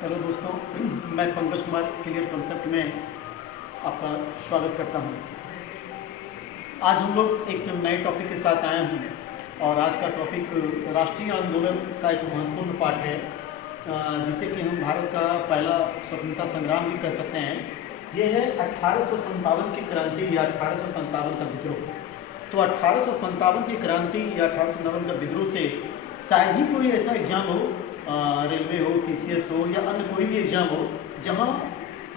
Hello दोस्तों, मैं Pankaj Kumar clear concept में आपका स्वागत करता हूं। आज हम लोग एक नए टॉपिक के साथ आए हैं और आज का टॉपिक राष्ट्रीय आंदोलन का एक महत्वपूर्ण पार्ट है, जिसे कि हम भारत का पहला स्वतंत्रता संग्राम भी कह सकते हैं। ये है 1857 की क्रांति या 1857 का विद्रोह। तो 1857 की क्रांति या 1857 का विद्रोह से शायद ही कोई ऐसा एग्जाम हो, रेलवे हो, पीसीएस हो या अन्य कोई भी एग्जाम हो, जहाँ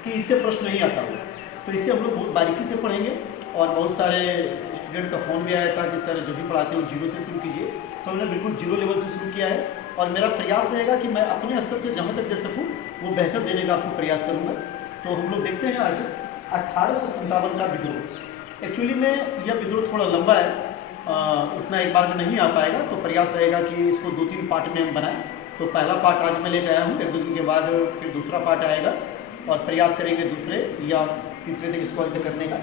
कि इससे प्रश्न नहीं आता हो। तो इसे हम लोग बहुत बारीकी से पढ़ेंगे और बहुत सारे स्टूडेंट का फ़ोन भी आया था कि सर जो भी पढ़ाते हो जीरो से शुरू कीजिए। तो हमने बिल्कुल जीरो लेवल से शुरू किया है और मेरा प्रयास रहेगा कि मैं अपने स्तर से जहाँ तक दे सकूँ वो बेहतर देने का आपको प्रयास करूँगा। तो हम लोग देखते हैं आज 1857 का विद्रोह। एक्चुअली में यह विद्रोह थोड़ा लंबा है, उतना एक बार में नहीं आ पाएगा, तो प्रयास रहेगा कि इसको 2-3 पार्ट में हम बनाएं। तो पहला पार्ट आज मैं लेकर आया हूँ, 1-2 दिन के बाद फिर दूसरा पार्ट आएगा और प्रयास करेंगे दूसरे या तीसरे तक इसको अंत करने का।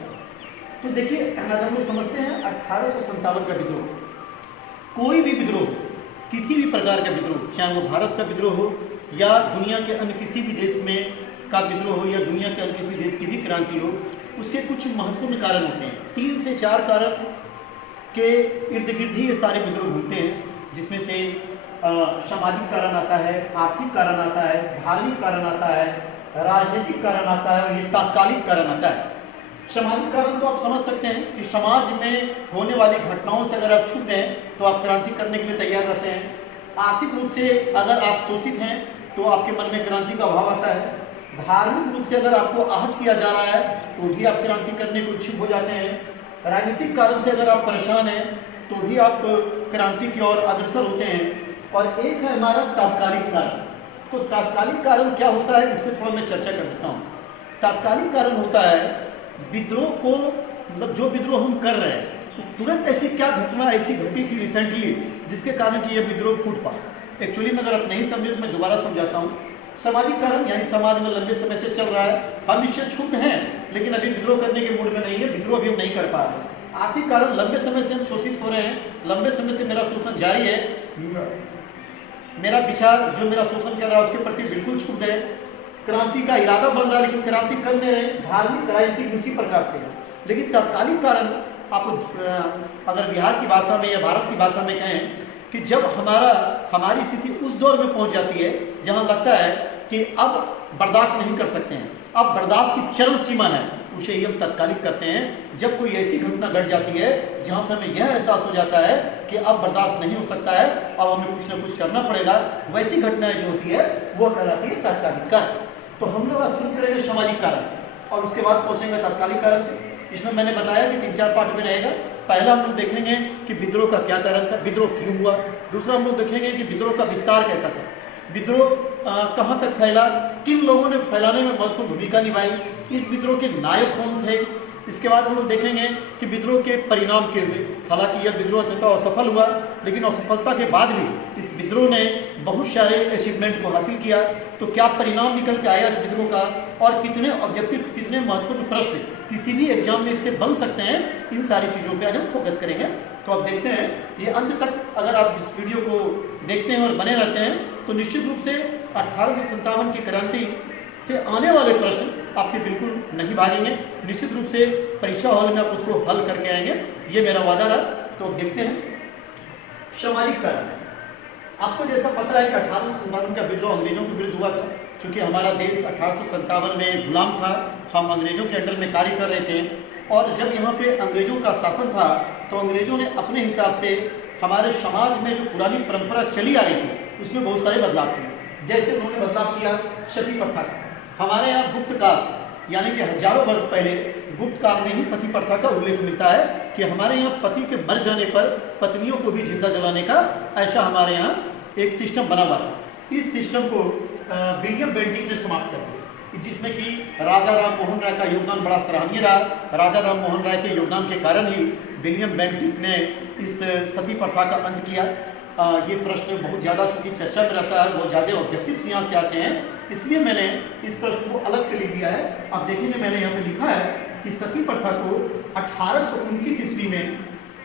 तो देखिए, अगर हम लोग समझते हैं 1857 का विद्रोह, कोई भी विद्रोह, किसी भी प्रकार का विद्रोह, चाहे वो भारत का विद्रोह हो या दुनिया के अन्य किसी भी देश में का विद्रोह हो या दुनिया के अन्य किसी देश की भी क्रांति हो, उसके कुछ महत्वपूर्ण कारण होते हैं। 3 से 4 कारण के इर्द गिर्द ही ये सारे विद्रोह घूमते हैं, जिसमें से सामाजिक कारण आता है, आर्थिक कारण आता है, धार्मिक कारण आता है, राजनीतिक कारण आता है और ये तात्कालिक कारण आता है। सामाजिक कारण तो आप समझ सकते हैं कि समाज में होने वाली घटनाओं से अगर आप छूट दें तो आप क्रांति करने के लिए तैयार रहते हैं। आर्थिक रूप से अगर आप शोषित हैं तो आपके मन में क्रांति का भाव आता है। धार्मिक रूप से अगर आपको आहत किया जा रहा है तो भी आप क्रांति करने को इच्छुक हो जाते हैं। राजनीतिक कारण से अगर आप परेशान हैं तो भी आप क्रांति की ओर अग्रसर होते हैं। और एक है हमारा तात्कालिक कारण। तो तात्कालिक कारण क्या होता है, इस पर थोड़ा मैं चर्चा कर देता हूँ। तात्कालिक कारण होता है विद्रोह को, मतलब जो विद्रोह हम कर रहे हैं तो तुरंत ऐसी क्या घटना ऐसी घटी थी रिसेंटली जिसके कारण कि यह विद्रोह फूट पड़ा। एक्चुअली में अगर आप नहीं समझे तो मैं दोबारा समझाता हूँ। सामाजिक कारण यानी समाज में लंबे समय से चल रहा है, हम इससे छूट हैं लेकिन अभी विद्रोह करने के मूड में नहीं है, विद्रोह अभी हम नहीं कर पा रहे हैं। आर्थिक कारण, लंबे समय से हम शोषित हो रहे हैं, लंबे समय से मेरा शोषण जारी है, मेरा विचार जो मेरा शोषण कर रहा है उसके प्रति बिल्कुल छूट गए, क्रांति का इरादा बन रहा है लेकिन क्रांति कर नहीं रहे, धार्मिक राजनीतिक उसी प्रकार से है। लेकिन तात्कालिक कारण आप अगर बिहार की भाषा में या भारत की भाषा में कहें कि जब हमारी स्थिति उस दौर में पहुंच जाती है जहां लगता है कि अब बर्दाश्त नहीं कर सकते हैं, अब बर्दाश्त की चरम सीमा है, उसे ही हम तात्कालिक करते हैं। जब कोई ऐसी घटना घट जाती है जहां पर हमें यह एहसास हो जाता है कि अब बर्दाश्त नहीं हो सकता है, अब हमें कुछ ना कुछ करना पड़ेगा, वैसी घटनाएं जो होती है वो कहलाती है तात्कालिक कारण। तो हम लोग आज शुरू करेंगे सामाजिक कारण से और उसके बाद पहुंचेंगे तात्कालिक कारण पे। इसमें मैंने बताया कि 3-4 पार्ट में रहेगा। पहला हम लोग देखेंगे कि विद्रोह का क्या कारण था, विद्रोह क्यों हुआ। दूसरा हम लोग देखेंगे कि विद्रोह का विस्तार कैसा था, विद्रोह कहाँ तक फैला, किन लोगों ने फैलाने में महत्वपूर्ण भूमिका निभाई, इस विद्रोह के नायक कौन थे। इसके बाद हम लोग देखेंगे कि विद्रोह के परिणाम क्या हुए। हालांकि यह विद्रोह अंततः असफल हुआ, लेकिन असफलता के बाद भी इस विद्रोह ने बहुत सारे अचीवमेंट को हासिल किया। तो क्या परिणाम निकल के आया इस विद्रोह का और कितने ऑब्जेक्टिव्स, कितने महत्वपूर्ण प्रश्न किसी भी एग्जाम में इससे बन सकते हैं, इन सारी चीज़ों पर आज हम फोकस करेंगे। तो आप देखते हैं ये अंत तक अगर आप इस वीडियो को देखते हैं और बने रहते हैं तो निश्चित रूप से 1857 की क्रांति से आने वाले प्रश्न आपके बिल्कुल नहीं भागेंगे। निश्चित रूप से परीक्षा हॉल में आप उसको हल करके आएंगे, ये मेरा वादा रहा। तो अब देखते हैं सामाजिक कारण। आपको जैसा पता है कि 1857 का विद्रोह अंग्रेजों के विरुद्ध हुआ था। क्योंकि हमारा देश 1857 में गुलाम था, हम अंग्रेजों के अंडर में कार्य कर रहे थे और जब यहाँ पे अंग्रेजों का शासन था तो अंग्रेजों ने अपने हिसाब से हमारे समाज में जो पुरानी परंपरा चली आ रही थी उसमें बहुत सारे बदलाव किए। जैसे उन्होंने बदलाव किया सती प्रथा। हमारे यहाँ गुप्त काल यानी कि हजारों वर्ष पहले गुप्त काल में ही सती प्रथा का उल्लेख मिलता है कि हमारे यहाँ पति के मर जाने पर पत्नियों को भी जिंदा जलाने का ऐसा हमारे यहाँ एक सिस्टम बना हुआ था। इस सिस्टम को विलियम बेंटिक ने समाप्त कर दिया, जिसमें कि राजा राम मोहन राय का योगदान बड़ा सराहनीय रहा। राजा राम मोहन राय के योगदान के कारण ही विलियम बेंटिक ने इस सती प्रथा का अंत किया। ये प्रश्न बहुत ज़्यादा चूंकि चर्चा में रहता है, बहुत ज़्यादा ऑब्जेक्टिव्स यहाँ से आते हैं, इसलिए मैंने इस प्रश्न को अलग से लिख दिया है। आप देखेंगे मैंने यहाँ पे लिखा है कि सती प्रथा को 1829 ईस्वी में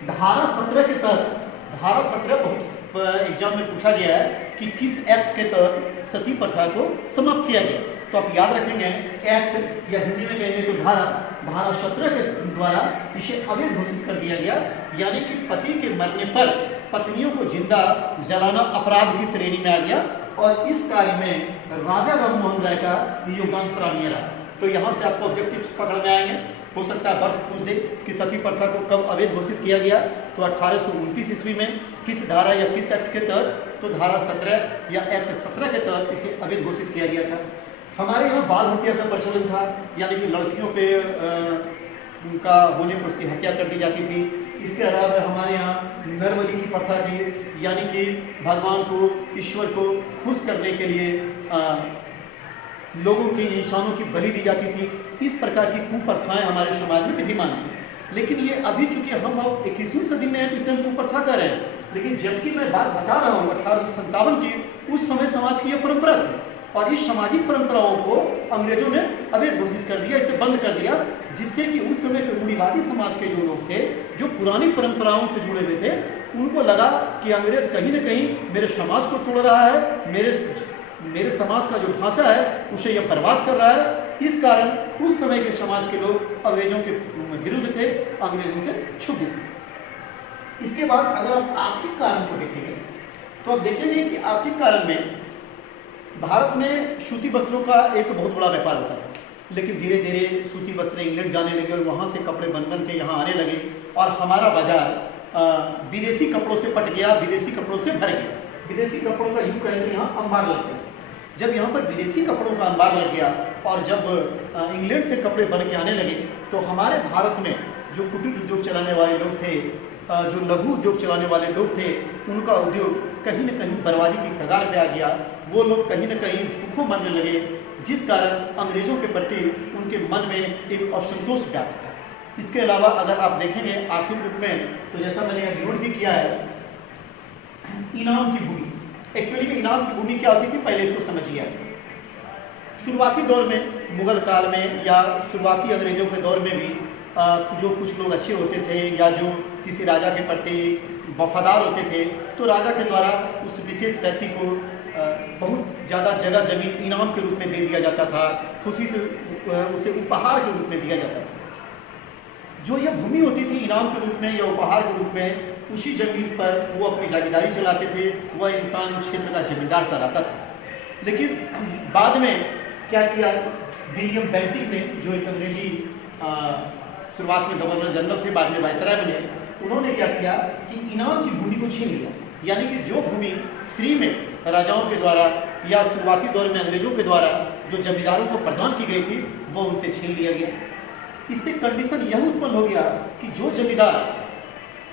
धारा 17 के तहत, धारा 17 बहुत एग्जाम में पूछा गया है कि किस एक्ट के तहत सती प्रथा को समाप्त किया गया। तो आप याद रखेंगे एक्ट या हिंदी में कहेंगे तो धारा 17 के द्वारा इसे अवैध घोषित कर दिया गया। यानी कि पति के मरने पर पत्नियों को जिंदा जलाना अपराध की श्रेणी में आ गया और इस कार्य में राजा राममोहन राय का योगदान सराहनीय रहा। तो यहाँ से आपको ऑब्जेक्टिव्स पकड़ में आएंगे। हो सकता है वर्ष पूछ दे कि सती प्रथा को कब अवैध घोषित किया गया, तो 1829 ईस्वी में किस धारा या किस एक्ट के तहत, तो धारा 17 या एक्ट 17 के तहत इसे अवैध घोषित किया गया था। हमारे यहाँ बाल हत्या का प्रचलन था, यानी कि लड़कियों पे उनका होने पर उसकी हत्या कर दी जाती थी। इसके अलावा हमारे यहाँ नरबलि की प्रथा थी, यानी कि भगवान को, ईश्वर को खुश करने के लिए लोगों की, इंसानों की बलि दी जाती थी। इस प्रकार की कुप्रथाएं हमारे समाज में विद्यमान थी। लेकिन ये अभी चूंकि हम अब 21वीं सदी में हैं तो इसे हम कुप्रथा कर रहे हैं, लेकिन जबकि मैं बात बता रहा हूँ 1857 की, उस समय समाज की यह परंपरा थी और इस सामाजिक परंपराओं को अंग्रेजों ने अवैध घोषित कर दिया, इसे बंद कर दिया, जिससे कि उस समय के रूढ़िवादी समाज के जो लोग थे, जो पुरानी परंपराओं से जुड़े हुए थे, उनको लगा कि अंग्रेज कहीं ना कहीं मेरे समाज को तोड़ रहा है, मेरे समाज का जो ढांचा है उसे यह बर्बाद कर रहा है। इस कारण उस समय के समाज के लोग अंग्रेजों के विरुद्ध थे, अंग्रेजों से छुप गए। इसके बाद अगर आप आर्थिक कारण को देखेंगे तो आप देखेंगे कि आर्थिक कारण में भारत में सूती वस्त्रों का एक बहुत बड़ा व्यापार होता था, लेकिन धीरे धीरे सूती वस्त्र इंग्लैंड जाने लगे और वहाँ से कपड़े बन बन के यहाँ आने लगे और हमारा बाजार विदेशी कपड़ों से पट गया, विदेशी कपड़ों से भर गया। विदेशी कपड़ों का यूँ कहेंगे यहाँ अंबार लग गया। जब यहाँ पर विदेशी कपड़ों का अंबार लग गया और जब इंग्लैंड से कपड़े बन के आने लगे, तो हमारे भारत में जो कुटीर उद्योग चलाने वाले लोग थे, जो लघु उद्योग चलाने वाले लोग थे, उनका उद्योग कहीं न कहीं बर्बादी की कगार पे आ गया। वो लोग कहीं न कहीं भूखों मरने लगे, जिस कारण अंग्रेजों के प्रति उनके मन में एक असंतोष व्याप्त था। इसके अलावा अगर आप देखेंगे आर्थिक रूप में, तो जैसा मैंने नोट भी किया है, इनाम की भूमि, एक्चुअली में इनाम की भूमि क्या होती थी पहले इसको समझिए। शुरुआती दौर में, मुगल काल में या शुरुआती अंग्रेजों के दौर में भी जो कुछ लोग अच्छे होते थे या जो किसी राजा के प्रति वफादार होते थे, तो राजा के द्वारा उस विशेष व्यक्ति को बहुत ज़्यादा जगह जमीन इनाम के रूप में दे दिया जाता था, खुशी से उसे उपहार के रूप में दिया जाता था। जो यह भूमि होती थी इनाम के रूप में या उपहार के रूप में, उसी जमीन पर वो अपनी जागीरदारी चलाते थे, वह इंसान उस क्षेत्र का जमींदार कहलाता था। लेकिन बाद में क्या किया, विलियम बेंटिक ने, जो एक अंग्रेजी शुरुआत में गवर्नर जनरल थे, बाद में वायसराय बने, उन्होंने क्या किया कि इनाम की भूमि को छीन लिया। यानी कि जो भूमि फ्री में राजाओं के द्वारा या शुरुआती दौर में अंग्रेजों के द्वारा जो जमींदारों को प्रदान की गई थी, वो उनसे छीन लिया गया। इससे कंडीशन यह उत्पन्न हो गया कि जो जमींदार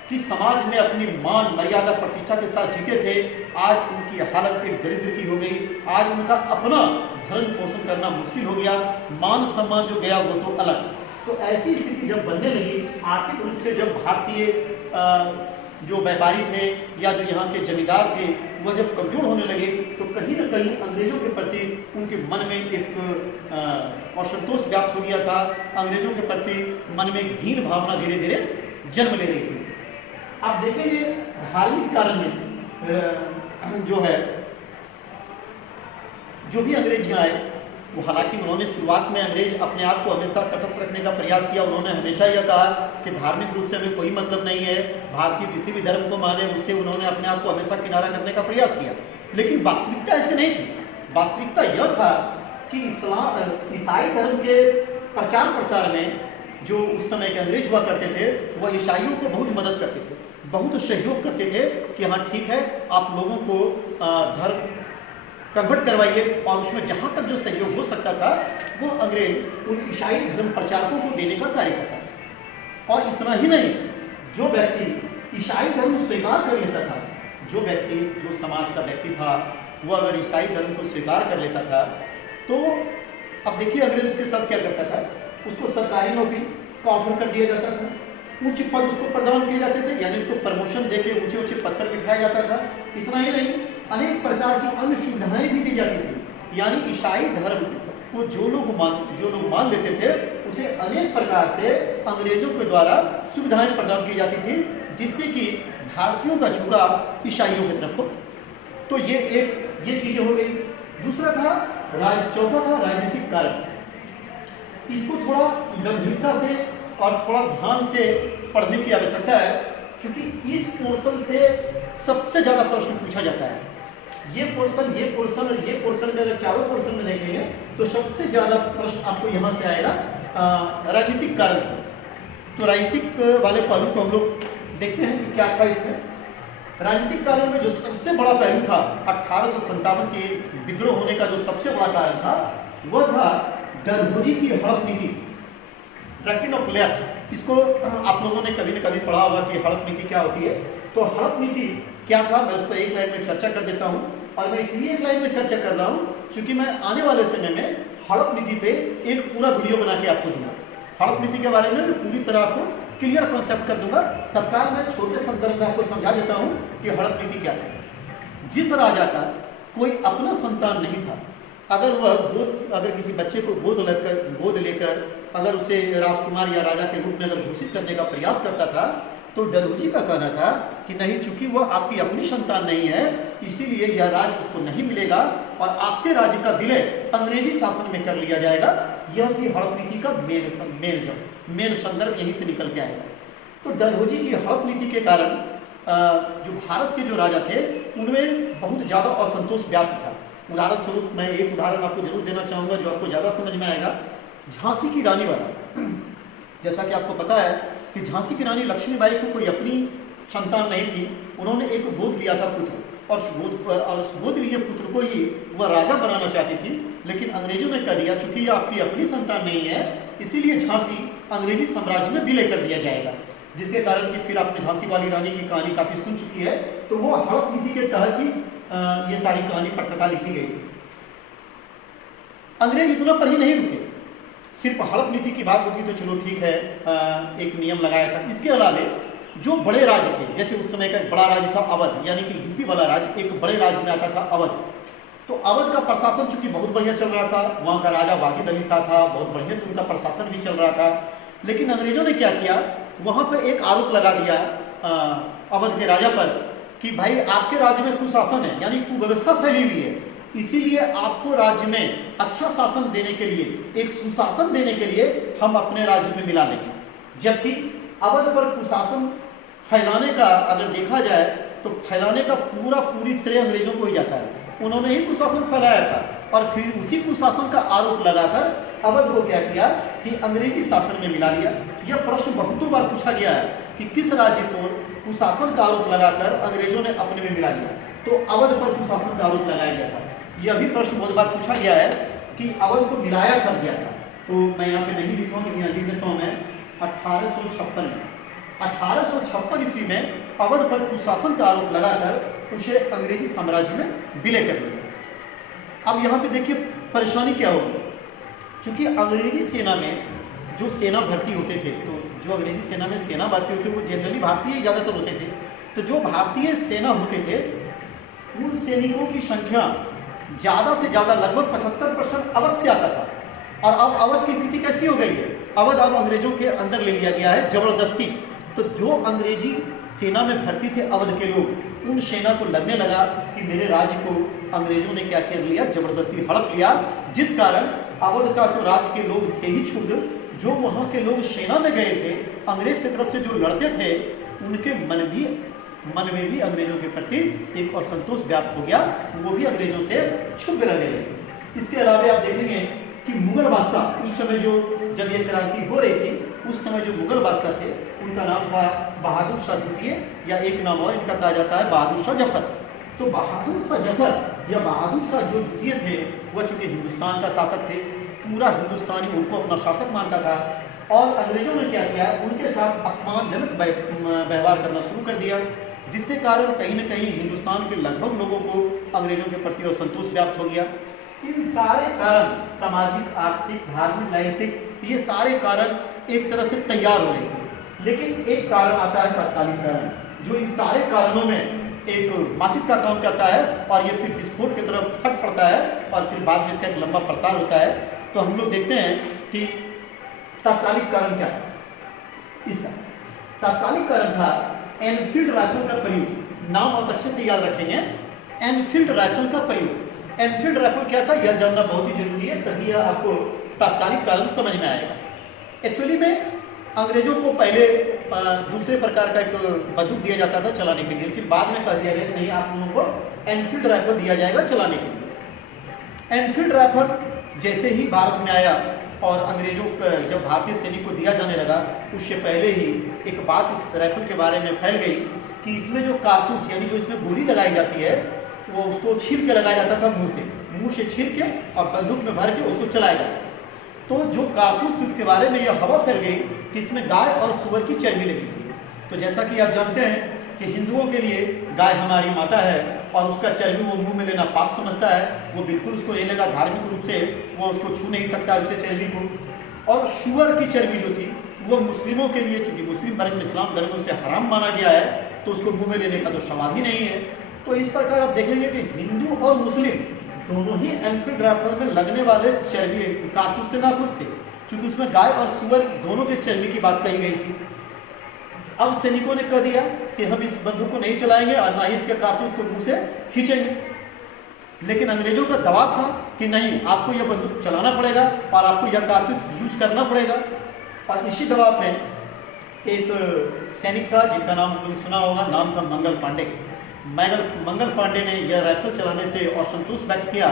कि समाज में अपनी मान, मर्यादा, प्रतिष्ठा के साथ जीते थे, आज उनकी हालत एक दरिद्र की हो गई। आज उनका अपना भरण पोषण करना मुश्किल हो गया, मान सम्मान जो गया वो तो अलग। तो ऐसी स्थिति जब बनने लगी, आर्थिक रूप से जब भारतीय जो व्यापारी थे या जो यहाँ के जमींदार थे, वह जब कमजोर होने लगे, तो कहीं ना कहीं अंग्रेजों के प्रति उनके मन में एक असंतोष व्याप्त हो गया था। अंग्रेजों के प्रति मन में एक हीन भावना धीरे धीरे जन्म ले रही थी। आप देखेंगे धार्मिक कारण में जो है, जो भी अंग्रेज यहाँ आए, वो हालांकि उन्होंने शुरुआत में अंग्रेज अपने आप को हमेशा तटस्थ रखने का प्रयास किया। उन्होंने हमेशा यह कहा कि धार्मिक रूप से हमें कोई मतलब नहीं है, भारतीय किसी भी धर्म को माने, उससे उन्होंने अपने आप को हमेशा किनारा करने का प्रयास किया। लेकिन वास्तविकता ऐसे नहीं थी। वास्तविकता यह था कि ईसाई धर्म के प्रचार प्रसार में जो उस समय के अंग्रेज हुआ करते थे, वह ईसाइयों को बहुत मदद करते थे, बहुत सहयोग करते थे कि हाँ ठीक है, आप लोगों को धर्म कन्वर्ट करवाइए, और उसमें जहाँ तक जो सहयोग हो सकता था वो अंग्रेज उन ईसाई धर्म प्रचारकों को देने का कार्य करता था। और इतना ही नहीं, जो व्यक्ति ईसाई धर्म स्वीकार कर लेता था, जो व्यक्ति, जो समाज का व्यक्ति था, वो अगर ईसाई धर्म को स्वीकार कर लेता था, तो अब देखिए अंग्रेज उसके साथ क्या करता था, उसको सरकारी नौकरी का ऑफर कर दिया जाता था, उच्च पद उसको प्रदान किए जाते थे, यानी उसको प्रमोशन देके ऊंचे ऊंचे पद पर बिठाया जाता था। इतना ही नहीं, अनेक प्रकार की अन्य सुविधाएं भी दी जाती थी। यानी ईसाई धर्म को जो लोग मान लेते थे, उसे अनेक प्रकार से अंग्रेजों के द्वारा सुविधाएं प्रदान की जाती थी, जिससे कि भारतीयों का झुकाव ईसाइयों की तरफ हो। तो ये चीजें हो गई। दूसरा था चौथा था राजनीतिक कारण। इसको थोड़ा गंभीरता से और थोड़ा ध्यान से पढ़ने की आवश्यकता है, क्योंकि इस पोर्शन से सबसे ज्यादा प्रश्न पूछा जाता है। ये पोर्शन और ये पोर्शन में अगर चारों पोर्शन में देखेंगे तो सबसे ज्यादा प्रश्न आपको यहाँ से आएगा राजनीतिक कारण से। तो राजनीतिक वाले पहलू को हम लोग देखते हैं कि क्या था इसमें। राजनीतिक कारण में जो सबसे बड़ा पहलू था 1857 के विद्रोह होने का, जो सबसे बड़ा कारण था वह था डलहौजी की हड़प नीति, डॉक्ट्रिन ऑफ लैप्स। इसको आप लोगों ने कभी न कभी पढ़ा होगा कि हड़प नीति क्या होती है। तो हड़प नीति क्या था, मैं उस पर एक लाइन में चर्चा कर देता हूं। और मैं इसलिए एक लाइन में चर्चा कर रहा हूं क्योंकि मैं आने वाले समय में हड़प नीति पे एक पूरा वीडियो बना के आपको दूंगा। हड़प नीति के बारे में पूरी तरह आपको क्लियर कॉन्सेप्ट कर दूंगा। तत्काल मैं छोटे संदर्भ में आपको समझा देता हूं कि हड़प नीति क्या था। जिस राजा का कोई अपना संतान नहीं था, अगर किसी बच्चे को गोद लेकर अगर उसे राजकुमार या राजा के रूप में अगर घोषित करने का प्रयास करता था, तो डलहौजी का कहना था कि नहीं, चूंकि वह आपकी अपनी संतान नहीं है, इसीलिए यह राज्य उसको नहीं मिलेगा और आपके राज्य का विलय अंग्रेजी शासन में कर लिया जाएगा। यह थी हड़प नीति का मेन संदर्भ, यहीं से निकल के आएगा। तो डलहौजी की हड़प नीति के कारण जो भारत के जो राजा थे उनमें बहुत ज़्यादा असंतोष व्याप्त था। उदाहरण स्वरूप मैं एक उदाहरण आपको जरूर देना चाहूँगा जो आपको ज़्यादा समझ में आएगा। झांसी की रानी वाला, जैसा कि आपको पता है कि झांसी की रानी लक्ष्मीबाई को कोई अपनी संतान नहीं थी। उन्होंने एक गोद लिया था पुत्र, और उस गोद लिए पुत्र को ही वह राजा बनाना चाहती थी। लेकिन अंग्रेजों ने कह दिया, चूंकि यह आपकी अपनी संतान नहीं है, इसीलिए झांसी अंग्रेजी साम्राज्य में विलय कर दिया जाएगा। जिसके कारण कि फिर आपने झांसी वाली रानी की कहानी काफ़ी सुन चुकी है। तो वो हड़प नीति के तहत ही ये सारी कहानी पटकथा लिखी गई थी। अंग्रेज इतना पर ही नहीं रुके, सिर्फ हड़प नीति की बात होती तो चलो ठीक है, एक नियम लगाया था। इसके अलावे जो बड़े राज्य थे, जैसे उस समय का एक बड़ा राज्य था अवध, यानी कि यूपी वाला राज्य एक बड़े राज्य में आता था अवध। तो अवध का प्रशासन चूंकि बहुत बढ़िया चल रहा था, वहाँ का राजा वाहिद अली शाह था, बहुत बढ़िया से उनका प्रशासन भी चल रहा था। लेकिन अंग्रेजों ने क्या किया, वहाँ पर एक आरोप लगा दिया अवध के राजा पर कि भाई आपके राज्य में कुशासन है, यानी कुव्यवस्था फैली हुई है, इसीलिए आपको राज्य में अच्छा शासन देने के लिए, एक सुशासन देने के लिए हम अपने राज्य में मिला लेंगे। जबकि अवध पर कुशासन फैलाने का अगर देखा जाए तो फैलाने का पूरी श्रेय अंग्रेजों को ही जाता है। उन्होंने ही कुशासन फैलाया था और फिर उसी कुशासन का आरोप लगाकर अवध को क्या किया कि अंग्रेजी शासन में मिला लिया। यह प्रश्न बहुतों बार पूछा गया है कि किस राज्य को कुशासन का आरोप लगाकर अंग्रेजों ने अपने में मिला लिया। तो अवध पर कुशासन का आरोप लगाया गया था। यह भी प्रश्न बहुत बार पूछा गया है कि अवध को मिलाया कब गया था। तो मैं यहाँ पे नहीं लिखा हूँ, लेकिन लिख देता हूँ मैं 1856 में। 1856 ईस्वी में अवध पर कुशासन का आरोप लगाकर उसे अंग्रेजी साम्राज्य में विलय कर दिया। अब यहाँ पे देखिए परेशानी क्या होगी, क्योंकि अंग्रेजी सेना में जो सेना भर्ती होते थे, तो जो अंग्रेजी सेना में सेना भर्ती होते वो जनरली भारतीय ज़्यादातर होते थे। तो जो भारतीय सेना होते थे उन सैनिकों की संख्या ज़्यादा से ज़्यादा लगभग 75% अवध से आता था। और अब अवध की स्थिति कैसी हो गई है, अवध अब अंग्रेजों के अंदर ले लिया गया है जबरदस्ती। तो जो अंग्रेजी सेना में भर्ती थे अवध के लोग, उन सेना को लगने लगा कि मेरे राज्य को अंग्रेजों ने क्या कर लिया, जबरदस्ती हड़प लिया। जिस कारण अवध का तो राज्य के लोग थे ही क्षुब्ध, जो वहाँ के लोग सेना में गए थे अंग्रेज की तरफ से जो लड़ते थे, उनके मन में भी अंग्रेजों के प्रति एक असंतोष व्याप्त हो गया, वो भी अंग्रेजों से क्षुब्ध रहने लगे। इसके अलावा आप देखेंगे कि मुगल बादशाह उस समय जब ये क्रांति हो रही थी, उस समय जो मुगल बादशाह थे उनका नाम था बहादुर शाह द्वितीय, या एक नाम और इनका कहा जाता है बहादुर शाह जफर। तो बहादुर शाह जफर या बहादुर शाह जो द्वितीय थे, वह चूंकि हिंदुस्तान का शासक थे, पूरा हिंदुस्तानी उनको अपना शासक मानता था। और अंग्रेजों ने क्या किया, उनके साथ अपमानजनक व्यवहार करना शुरू कर दिया, जिससे कारण कहीं न कहीं हिंदुस्तान के लगभग लोगों को अंग्रेजों के प्रति असंतोष व्याप्त हो गया। इन सारे कारण सामाजिक, आर्थिक, धार्मिक, राजनीतिक, ये सारे कारण एक तरह से तैयार हो रहे थे। लेकिन एक कारण आता है तत्कालीन कारण, जो इन सारे कारणों में एक माचिस का काम करता है और ये फिर विस्फोट की तरफ फट पड़ता है और फिर बाद में इसका एक लंबा प्रसार होता है। तो हम लोग देखते हैं कि तात्कालिक कारण क्या है। इसका तात्कालिक कारण था एनफील्ड राइफल का प्रयोग, नाम आप अच्छे से याद रखेंगे, एनफील्ड राइफल का प्रयोग। एनफील्ड राइफल क्या था यह जानना बहुत ही जरूरी है, तभी यह आपको तात्कालिक कारण समझ में आएगा। एक्चुअली में अंग्रेजों को पहले दूसरे प्रकार का एक बंदूक दिया जाता था चलाने के लिए, लेकिन बाद में कह दिया गया कि नहीं, आप लोगों को एनफील्ड राइफल दिया जाएगा चलाने के लिए। एनफील्ड राइफल जैसे ही भारत में आया और अंग्रेजों का जब भारतीय सैनिक को दिया जाने लगा, उससे पहले ही एक बात इस राइफल के बारे में फैल गई कि इसमें जो कारतूस यानी जो इसमें गोली लगाई जाती है वो उसको छील के लगाया जाता था मुंह से छील के और बंदूक में भर के उसको चलाया जाता था। तो जो कारतूस थी उसके बारे में यह हवा फैल गई कि इसमें गाय और सुअर की चर्बी लगी हुई है। तो जैसा कि आप जानते हैं कि हिंदुओं के लिए गाय हमारी माता है और उसका चर्बी वो मुंह में लेना पाप समझता है, वो बिल्कुल उसको ले लेगा, धार्मिक रूप से वो उसको छू नहीं सकता उसके चर्बी को। और सुअर की चर्बी जो थी वो मुस्लिमों के लिए, चूंकि मुस्लिम वर्ग में इस्लाम धर्म में उसे हराम माना गया है, तो उसको मुंह में लेने का तो सवाल ही नहीं है। तो इस प्रकार आप देखेंगे कि हिंदू और मुस्लिम दोनों ही एनफील्ड राइफल में लगने वाले चर्बी कारतूस से नाखुश थे, क्योंकि उसमें गाय और सुअर दोनों के चर्बी की बात कही गई थी। अब सैनिकों ने कह दिया कि हम इस बंदूक को नहीं चलाएंगे और ना ही इसके कारतूस को मुंह से खींचेंगे, लेकिन अंग्रेजों का दबाव था कि नहीं, आपको यह बंदूक चलाना पड़ेगा और आपको यह कारतूस यूज करना पड़ेगा। और इसी दबाव में एक सैनिक था जिनका नाम आपने सुना होगा, नाम था मंगल पांडे। मंगल पांडे ने यह राइफल चलाने से असंतोष व्यक्त किया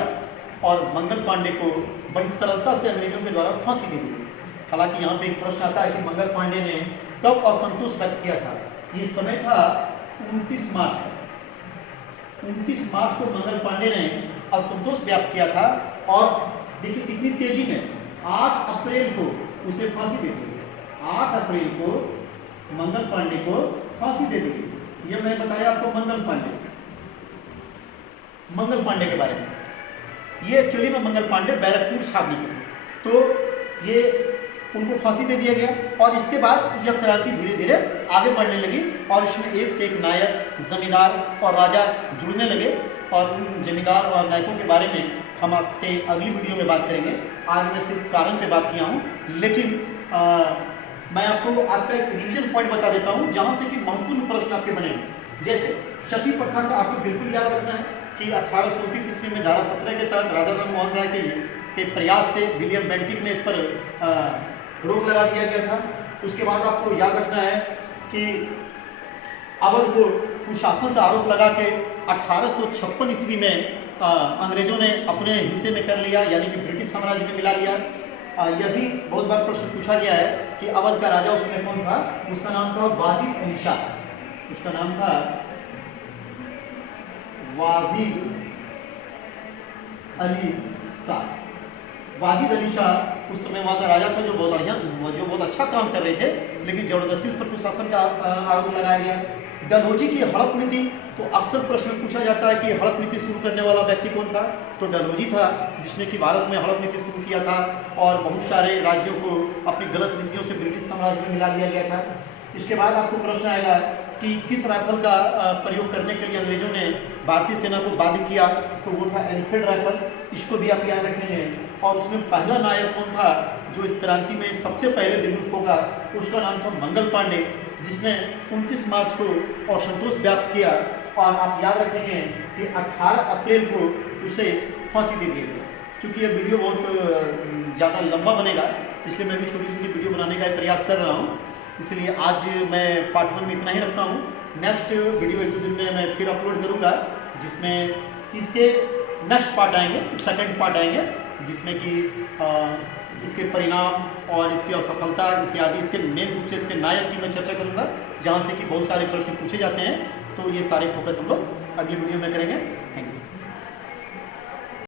और मंगल पांडे को बड़ी सरलता से अंग्रेजों के द्वारा फांसी दे दी। हालांकि यहाँ पे एक प्रश्न आता है कि मंगल पांडे ने कब असंतोष व्यक्त किया था। ये समय था 29 मार्च। 29 मार्च को मंगल पांडे ने असंतोष व्यक्त किया था और देखिए कितनी तेजी में 8 अप्रैल को उसे फांसी दे दी। 8 अप्रैल को मंगल पांडे को फांसी दे दी। यह मैं बताया आपको मंगल पांडे के बारे में। ये एक्चुअली में मंगल पांडे बैरकपुर छावनी के थे, तो ये उनको फांसी दे दिया गया और इसके बाद यह क्रांति धीरे धीरे आगे बढ़ने लगी और इसमें एक से एक नायक, जमींदार और राजा जुड़ने लगे। और उन जमींदार और नायकों के बारे में हम आपसे अगली वीडियो में बात करेंगे। आज मैं सिर्फ कारण पे बात किया हूँ, लेकिन मैं आपको आज का एक रिवीजन पॉइंट बता देता हूँ जहाँ से कि महत्वपूर्ण प्रश्न आपके बनेंगे। जैसे सती प्रथा का आपको बिल्कुल याद रखना है कि 1829 ईस्वी में धारा 17 के तहत राजा राम मोहन राय के प्रयास से विलियम बेंटिक ने इस पर रोक लगा दिया गया था। उसके बाद आपको याद रखना है कि अवध को कुशासन का आरोप लगा के 1856 ईस्वी में अंग्रेजों ने अपने हिस्से में कर लिया, यानी कि ब्रिटिश साम्राज्य में मिला लिया। यह भी बहुत बार प्रश्न पूछा गया है कि अवध का राजा उसमें कौन था। उसका नाम था वाजिद अली शाह। उसका नाम था वाजिद अली शाह। वाजिद अली शाह उस समय वहाँ का राजा था जो बहुत अच्छा काम कर रहे थे, लेकिन जबरदस्ती उस पर कुशासन का आरोप लगाया गया। डलहौजी की हड़प नीति, तो अक्सर प्रश्न पूछा जाता है कि हड़प नीति शुरू करने वाला व्यक्ति कौन था। तो डलहौजी था जिसने कि भारत में हड़प नीति शुरू किया था और बहुत सारे राज्यों को अपनी गलत नीतियों से ब्रिटिश साम्राज्य में मिला दिया गया था। इसके बाद आपको प्रश्न आएगा कि किस राइफल का प्रयोग करने के लिए अंग्रेजों ने भारतीय सेना को बाध्य किया, तो वो था एनफील्ड राइफल। इसको भी आप याद रखेंगे। और उसमें पहला नायक कौन था जो इस क्रांति में सबसे पहले दिलुफ होगा, उसका नाम था मंगल पांडे, जिसने 29 मार्च को असंतोष व्यक्त किया। और आप याद रखेंगे कि 18 अप्रैल को उसे फांसी दे दिया गया। क्योंकि यह वीडियो बहुत ज़्यादा लंबा बनेगा, इसलिए मैं भी छोटी छोटी वीडियो बनाने का प्रयास कर रहा हूँ। इसलिए आज मैं पार्ट 1 में इतना ही रखता हूँ। नेक्स्ट वीडियो 1-2 दिन में मैं फिर अपलोड करूँगा, जिसमें इसके नेक्स्ट पार्ट आएंगे, सेकंड पार्ट आएंगे, जिसमें कि इसके परिणाम और इसकी असफलता इत्यादि, इसके मेन रूप से इसके नायक की मैं चर्चा करूँगा, जहाँ से कि बहुत सारे प्रश्न पूछे जाते हैं। तो ये सारे फोकस हम लोग अगली वीडियो में करेंगे। Thank you.